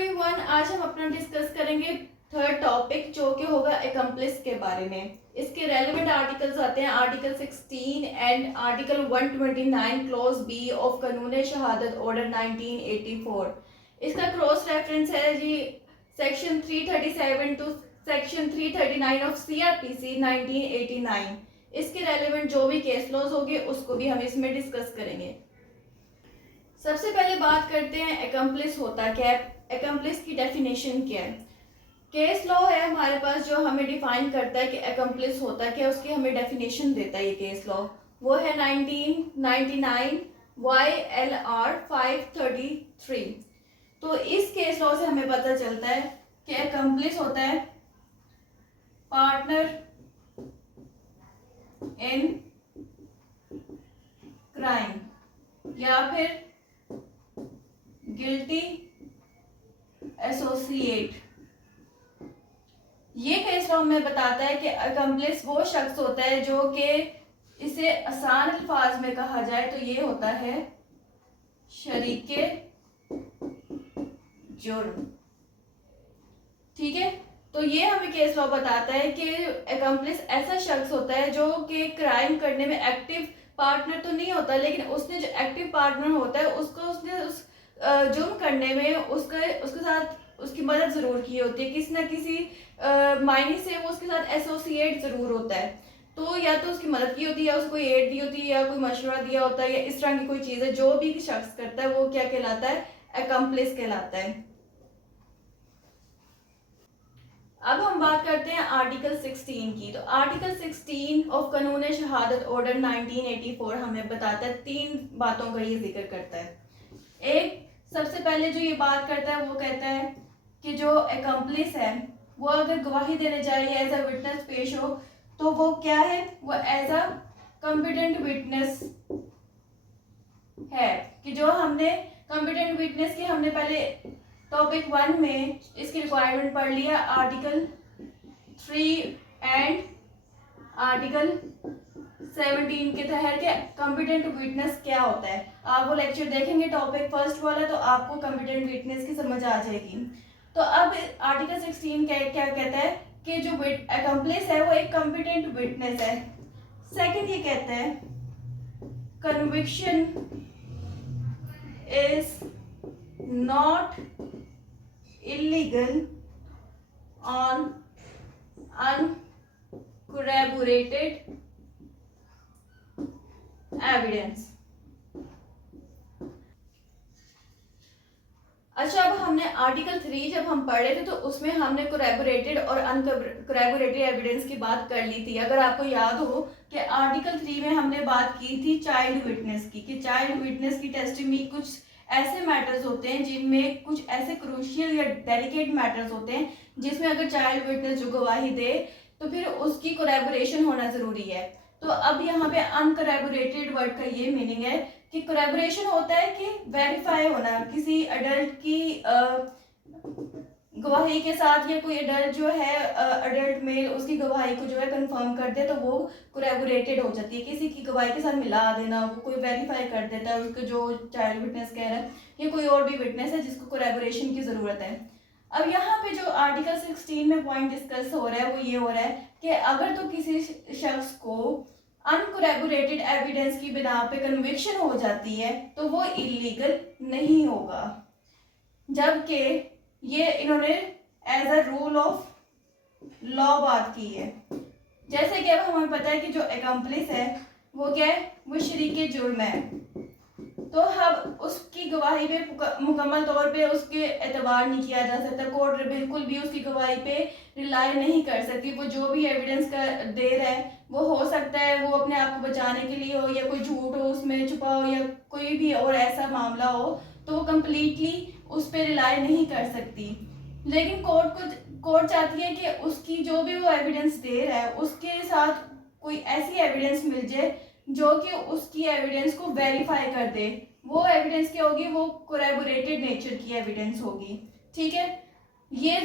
Everyone, आज हम अपना डिस्कस करेंगे थर्ड टॉपिक जो कि होगा एकम्प्लिस के बारे में। इसके रेलेवेंट आर्टिकल्स आते हैं article 16 and article 129 clause B of Qanun Shahadat order 1984। इसका क्रॉस रेफरेंस है जी section 337 to section 339 of CRPC 1989। इसके रेलेवेंट जो भी केस लॉज होंगे उसको भी हम इसमें डिस्कस करेंगे। सबसे पहले बात करते हैं एकम्प्लिस होता क्या है, एकम्प्लिस की डेफिनेशन क्या है। केस लॉ है हमारे पास जो हमें डिफाइन करता है कि एकम्प्लिस होता क्या है, उसकी हमें डेफिनेशन देता है ये केस लॉ। वो है 1999 YLR 533। तो इस केस लॉ से हमें पता चलता है कि एकम्प्लिस होता है पार्टनर इन क्राइम या फिर गिल्टी एसोसिएट। ये केस लॉ में बताता है कि अकम्प्लिस वो शख्स होता है जो कि इसे आसान अल्फाज में कहा जाए तो ये होता है शरीके जुर्म। ठीक है, तो ये हमें केस लॉ बताता है कि अकम्प्लिस ऐसा शख्स होता है जो कि क्राइम करने में एक्टिव पार्टनर तो नहीं होता, लेकिन उसने जो एक्टिव पार्टनर होता है उसको उसने उस जुर्म करने में उसके साथ उसकी मदद जरूर की होती है, किसी ना किसी मायने से वो उसके साथ एसोसिएट जरूर होता है। तो या तो उसकी मदद की होती है या उसको एड दी होती है या कोई मशवरा दिया होता है या इस तरह की कोई चीज़ है। जो भी शख्स करता है वो क्या कहलाता है, एकम्प्लिस कहलाता है। अब हम बात करते हैं आर्टिकल 16 की। तो article 16 of Qanun Shahadat order 1984 हमें बताता है, तीन बातों का ये जिक्र करता है। एक, सबसे पहले जो ये बात करता है वो कहता है कि जो एकम्प्लिस है वो अगर गवाही देने जाए या एज अ विटनेस पेश हो तो वो क्या है, वो एज अ कॉम्पिटेंट विटनेस है। कि जो हमने कॉम्पिटेंट विटनेस की हमने पहले टॉपिक 1 में इसकी रिक्वायरमेंट पढ़ लिया, आर्टिकल 3 एंड आर्टिकल 17 के तहत के कॉम्पिटेंट विटनेस क्या होता है। आप वो लेक्चर देखेंगे टॉपिक फर्स्ट वाला तो आपको कॉम्पिटेंट विटनेस की समझ आ जाएगी। तो अब आर्टिकल 16 क्या कहता है कि जो एकम्प्लिस है वो एक कॉम्पिटेंट विटनेस है। सेकंड ये कहता है conviction is not illegal on uncorroborated evidence. अच्छा, अब हमने आर्टिकल 3 जब हम पढ़ रहे थे तो उसमें हमने कोरैबोरेटेड और अनकोरैबोरेटेड एविडेंस की बात कर ली थी। अगर आपको याद हो कि आर्टिकल 3 में हमने बात की थी चाइल्ड विटनेस की, कि चाइल्ड विटनेस की टेस्टिमनी कुछ ऐसे मैटर्स होते हैं जिनमें कुछ ऐसे क्रूशियल या डेलिकेट मैटर्स होते हैं जिसमें अगर चाइल्ड विटनेस जो गवाही दे तो फिर उसकी कोरैबोरेशन होना जरूरी है। तो अब यहाँ पे अनकोरैबोरेटेड वर्ड का ये मीनिंग है कि कोरैबोरेशन होता है कि वेरीफाई होना, किसी अडल्ट की गवाही के साथ या कोई अडल्ट जो है अडल्ट मेल उसकी गवाही को जो है कंफर्म कर दे तो वो कोरैबोरेटेड हो जाती है। किसी की गवाही के साथ मिला देना, वो कोई वेरीफाई कर देता है उसको जो चाइल्ड विटनेस कह रहा है या कोई और भी विटनेस है जिसको कोरैबोरेशन की जरूरत है। अब यहाँ पे जो आर्टिकल 16 में पॉइंट डिस्कस हो रहा है वो ये हो रहा है कि अगर तो किसी शख्स को अनकोरैबोरेटेड एविडेंस की बिना पे कन्विक्शन हो जाती है तो वो इलीगल नहीं होगा, जबकि ये इन्होंने as a rule of law बात की है। जैसे कि अब हमें पता है कि जो एकम्प्लिस है वो क्या है, वो शरीके जुर्म है। तो अब उसकी गवाही पे मुकम्मल तौर पे उसके एतबार नहीं किया जा सकता, कोर्ट बिल्कुल भी उसकी गवाही पे रिलाई नहीं कर सकती। वो जो भी एविडेंस का दे रहा है वो हो सकता है वो अपने आप को बचाने के लिए हो या कोई झूठ हो उसमें छुपा हो या कोई भी और ऐसा मामला हो तो वो कम्प्लीटली उस पर रिलाई नहीं कर सकती। लेकिन कोर्ट चाहती है कि उसकी जो भी वो एविडेंस दे रहा है उसके साथ कोई ऐसी एविडेंस मिल जाए जो कि उसकी एविडेंस को वेरीफाई कर दे। वो एविडेंस क्या होगी, वो कोरैबोरेटेड नेचर की एविडेंस होगी। ठीक है, ये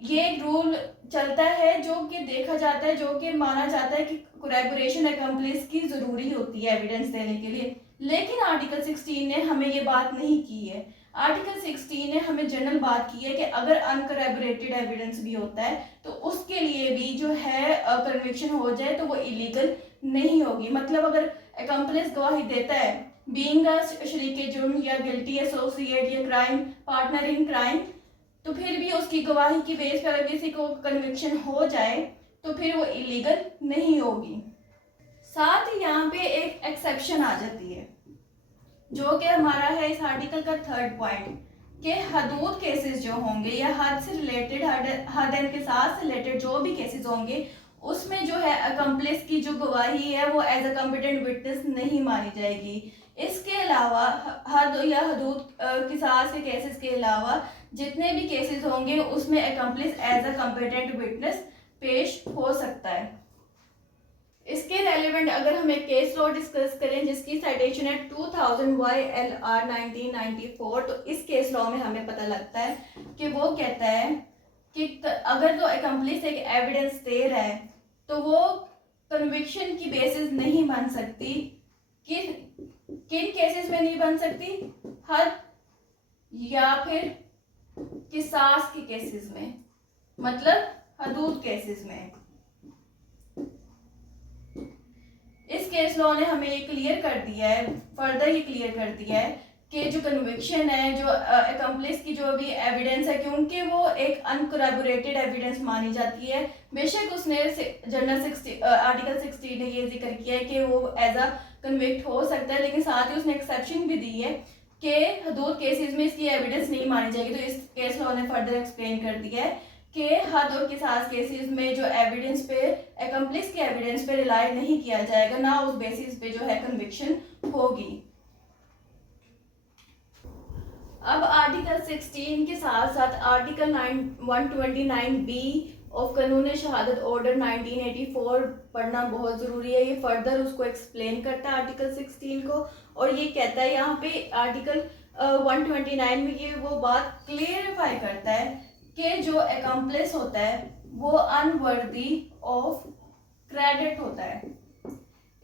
एक रूल चलता है जो कि देखा जाता है, जो कि माना जाता है कि कोरैबोरेशन एकम्प्लिस की जरूरी होती है एविडेंस देने के लिए। लेकिन आर्टिकल 16 ने हमें ये बात नहीं की है। आर्टिकल 16 ने हमें जनरल बात की है कि अगर अनकरैबोरेटेड एविडेंस भी होता है तो उसके लिए भी जो है कन्विक्शन हो जाए तो वो इलीगल नहीं होगी। मतलब अगर अकम्पलिस गवाही देता है बीइंग अ शरीक जुर्म या गिल्टी एसोसिएट या क्राइम पार्टनर इन क्राइम, तो फिर भी उसकी गवाही की बेस पर अगर किसी को कन्विक्शन हो जाए तो फिर वो इलीगल नहीं होगी। साथ ही यहाँ पे एक एक्सेप्शन आ जाती है जो कि हमारा है इस आर्टिकल का थर्ड पॉइंट, कि हदूद केसेस जो होंगे या हद से रिलेटेड हद के साथ रिलेटेड जो भी केसेस होंगे उसमें जो है अकम्पलिस की जो गवाही है वो एज अ कॉम्पिटेंट विटनेस नहीं मानी जाएगी। इसके अलावा हद या हदूद किसास के केसेस के अलावा जितने भी केसेस होंगे उसमें accomplice as a competent witness पेश हो सकता है। इसके रेलिवेंट अगर हम एक केस लॉ डिस्कस करें जिसकी साइटेशन है 2000 YLR 1994, तो इस केस लॉ में हमें पता लगता है कि वो कहता है कि अगर तो अकम्पलिस एक एविडेंस दे रहा है तो वो कन्विक्शन की बेसिस नहीं बन सकती। किन किन केसेस में नहीं बन सकती? हद या फिर किसास के केसेस में, मतलब हदूद केसेस में। इस केस लॉ ने हमें ये क्लियर कर दिया है, फर्दर ये क्लियर कर दिया है कि जो कन्विक्शन है, जो अकम्पलिस की जो भी एविडेंस है, क्योंकि वो एक अनकोरैबोरेटेड एविडेंस मानी जाती है। बेशक उसने जनरल आर्टिकल 16 ने ये जिक्र किया है कि वो एज अ कन्विक्ट हो सकता है, लेकिन साथ ही उसने एक्सेप्शन भी दी है कि हदूद केसेस में इसकी एविडेंस नहीं मानी जाएगी। तो इस केस लॉ ने फर्दर एक्सप्लेन कर दिया है कि हद और किसास केसेस में जो एविडेंस पे अकम्पलिस के एविडेंस पे रिलाई नहीं किया जाएगा, ना उस बेसिस पे जो है कन्विक्शन होगी। अब आर्टिकल 16 के साथ साथ article 129B of Qanun Shahadat order 1984 पढ़ना बहुत ज़रूरी है। ये फर्दर उसको एक्सप्लेन करता है आर्टिकल 16 को, और ये कहता है यहाँ पे आर्टिकल 129 में ये वो बात क्लियरिफाई करता है कि जो अकम्पलिस होता है वो अनवर्दी ऑफ क्रेडिट होता है।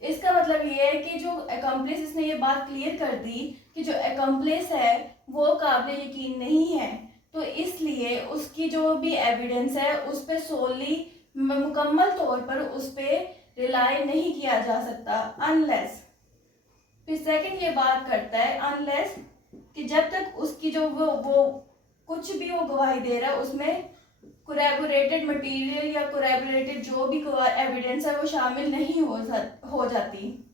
इसका मतलब ये है कि जो अकम्पलिस, इसने ये बात क्लियर कर दी कि जो अकम्पलिस है वो काबिल यकीन नहीं है, तो इसलिए उसकी जो भी एविडेंस है उस पर सोली मुकम्मल तौर पर उस पर रिलाई नहीं किया जा सकता अनलेस। फिर सेकंड ये बात करता है अनलेस कि जब तक उसकी जो वो कुछ भी वो गवाही दे रहा है उसमें कोरैबोरेटेड मटेरियल या कोरैबोरेटेड जो भी एविडेंस है वो शामिल नहीं हो जाती।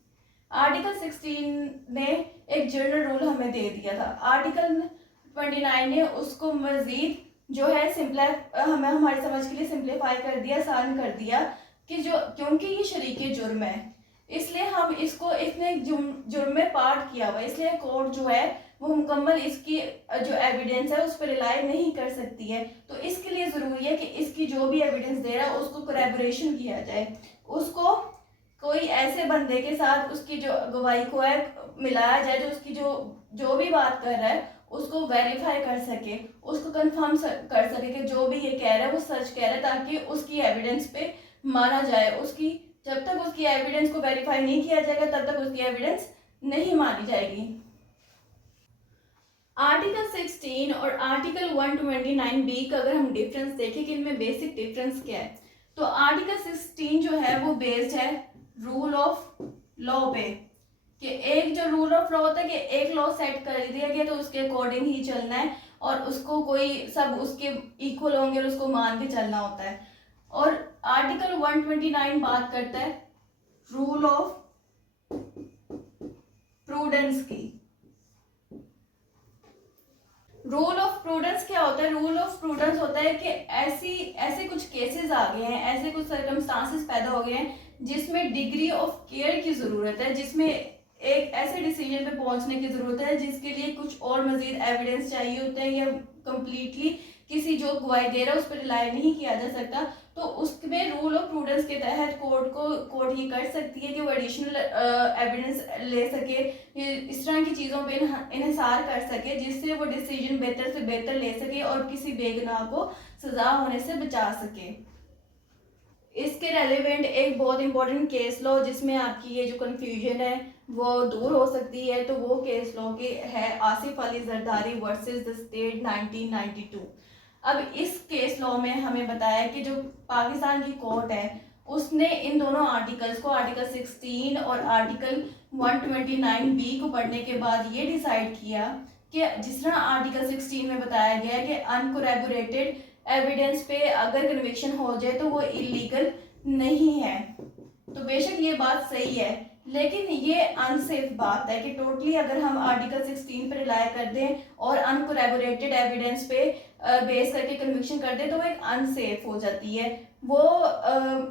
आर्टिकल 16 ने एक जनरल रूल हमें दे दिया था, आर्टिकल 29 ने उसको मजीद जो है हमें हमारी समझ के लिए सिंप्लीफाई कर दिया, आसान कर दिया कि जो क्योंकि ये शरीके जुर्म है इसलिए हम इसको इसने जुर्म में पार्ट किया हुआ, इसलिए कोर्ट जो है वो मुकम्मल इसकी जो एविडेंस है उस पर रिलाई नहीं कर सकती है। तो इसके लिए ज़रूरी है कि इसकी जो भी एविडेंस दे रहा है उसको कोरैबोरेशन किया जाए, उसको कोई ऐसे बंदे के साथ उसकी जो गवाही को है मिलाया जाए जो उसकी जो भी बात कर रहा है उसको वेरीफाई कर सके, उसको कंफर्म कर सके कि जो भी ये कह रहा है वो सच कह रहा है, ताकि उसकी एविडेंस पे माना जाए। उसकी जब तक उसकी एविडेंस को वेरीफाई नहीं किया जाएगा तब तक उसकी एविडेंस नहीं मानी जाएगी। आर्टिकल 16 और आर्टिकल 129B का अगर हम डिफरेंस देखें कि इनमें बेसिक डिफरेंस क्या है, तो आर्टिकल 16 जो है वो बेस्ड है रूल ऑफ लॉ पे, कि एक जो रूल ऑफ लॉ होता है कि एक लॉ सेट कर दिया गया तो उसके अकॉर्डिंग ही चलना है और उसको कोई सब उसके इक्वल होंगे और उसको मान के चलना होता है। और आर्टिकल 129 बात करता है रूल ऑफ प्रूडेंस की। रूल ऑफ प्रूडेंस क्या होता है? रूल ऑफ प्रूडेंस होता है कि ऐसे कुछ केसेस आ गए हैं, ऐसे कुछ सर्कमस्टांसेस पैदा हो गए हैं जिसमें डिग्री ऑफ केयर की ज़रूरत है, जिसमें एक ऐसे डिसीजन पे पहुंचने की ज़रूरत है जिसके लिए कुछ और मजीद एविडेंस चाहिए होते हैं, या कम्प्लीटली किसी जो गवाही दे रहा है उस पर रिलाई नहीं किया जा सकता। तो उसमें रूल ऑफ प्रूडेंस के तहत कोर्ट ये कर सकती है कि वो एडिशनल एविडेंस ले सके, इस तरह की चीज़ों पे इन्हिसार कर सके जिससे वो डिसीजन बेहतर से बेहतर ले सके और किसी बेगुनाह को सज़ा होने से बचा सके। इसके रेलिवेंट एक बहुत इंपॉर्टेंट केस लॉ जिसमें आपकी ये जो कन्फ्यूजन है वो दूर हो सकती है। तो वो केस लॉ के है Asif Ali Zardari versus the state 1992। अब इस केस लॉ में हमें बताया कि जो पाकिस्तान की कोर्ट है उसने इन दोनों आर्टिकल्स को, आर्टिकल 16 और आर्टिकल 129B को पढ़ने के बाद ये डिसाइड किया कि जिस तरह आर्टिकल 16 में बताया गया है कि अनकोरैबोरेटेड एविडेंस पे अगर कन्विक्शन हो जाए तो वो इलीगल नहीं है। तो बेशक ये बात सही है, लेकिन ये अनसेफ बात है कि टोटली अगर हम आर्टिकल 16 पर रिलाय कर दें और अनकोरैबोरेटेड एविडेंस पे बेस करके कन्विक्शन कर दें तो वो एक अनसेफ हो जाती है, वो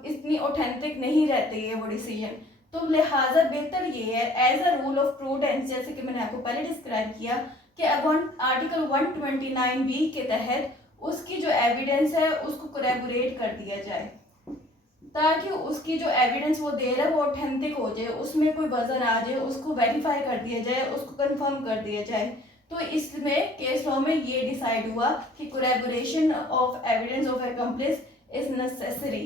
इतनी ऑथेंटिक नहीं रहती है वो डिसीजन। तो लिहाजा बेहतर ये है as a rule of prudence, जैसे कि मैंने आपको पहले डिस्क्राइब किया कि आर्टिकल 129B के तहत उसकी जो एविडेंस है उसको कोरैबोरेट कर दिया जाए, ताकि उसकी जो एविडेंस वो दे रहा है वो ऑथेंटिक हो जाए, उसमें कोई वजन आ जाए, उसको वेरीफाई कर दिया जाए, उसको कंफर्म कर दिया जाए। तो इसमें केस लॉ में ये डिसाइड हुआ कि corroboration of evidence of accomplice is necessary.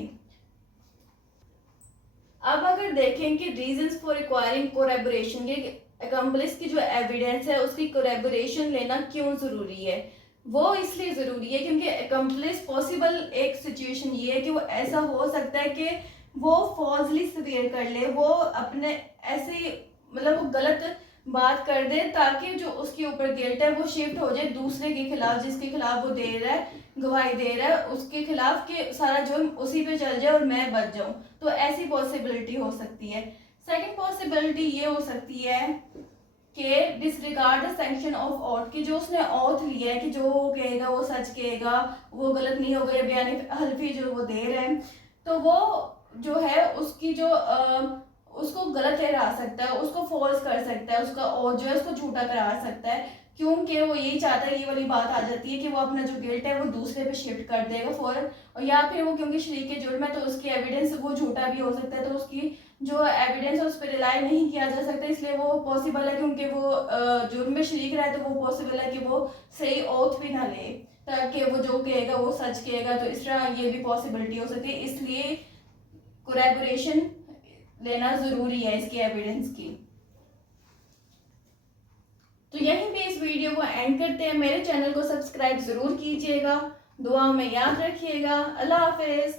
अब अगर देखें कि रीजंस फॉर रिक्वायरिंग कोरैबोरेशन, के एक्म्प्लिस की जो एविडेंस है उसकी कोरैबोरेशन लेना क्यों ज़रूरी है, वो इसलिए ज़रूरी है क्योंकि एक्म्प्लिस पॉसिबल एक सिचुएशन ये है कि वो ऐसा हो सकता है कि वो फॉल्सली स्वेयर कर ले, वो अपने ऐसे मतलब वो गलत बात कर दे ताकि जो उसके ऊपर गिल्ट है वो शिफ्ट हो जाए दूसरे के खिलाफ, जिसके खिलाफ वो दे रहा है, गवाही दे रहा है, उसके खिलाफ के सारा जुर्म उसी पे चल जाए और मैं बच जाऊं। तो ऐसी पॉसिबिलिटी हो सकती है। सेकंड पॉसिबिलिटी ये हो सकती है कि disregard the sanction of auth, कि जो उसने ऑथ लिया है कि जो वो कहेगा वो सच कहेगा, वो गलत नहीं होगा, या बयान हल्फी जो वो दे रहे हैं तो वो जो है उसकी जो उसको गलत ठहरा सकता है, उसको फॉल्स कर सकता है, उसका और जो है उसको झूठा करा सकता है, क्योंकि वो यही चाहता है। ये वाली बात आ जाती है कि वो अपना जो गिल्ट है वो दूसरे पे शिफ्ट कर देगा फौरन, और या फिर वो क्योंकि शरीक जुर्म है तो उसकी एविडेंस वो झूठा भी हो सकता है, तो उसकी जो एविडेंस है उस पर रिलाई नहीं किया जा सकता, इसलिए वो पॉसिबल है क्योंकि वो जुर्म में शरीक रहा है तो वो पॉसिबल है कि वो सही ओथ भी ना ले, ताकि वो जो कहेगा वो सच कहेगा। तो इस तरह ये भी पॉसिबिलिटी हो सकती है, इसलिए कोलैबोरेशन लेना ज़रूरी है इसकी एविडेंस की। तो यहीं पे इस वीडियो को एंड करते हैं। मेरे चैनल को सब्सक्राइब ज़रूर कीजिएगा, दुआ में याद रखिएगा। अल्लाह हाफिज़।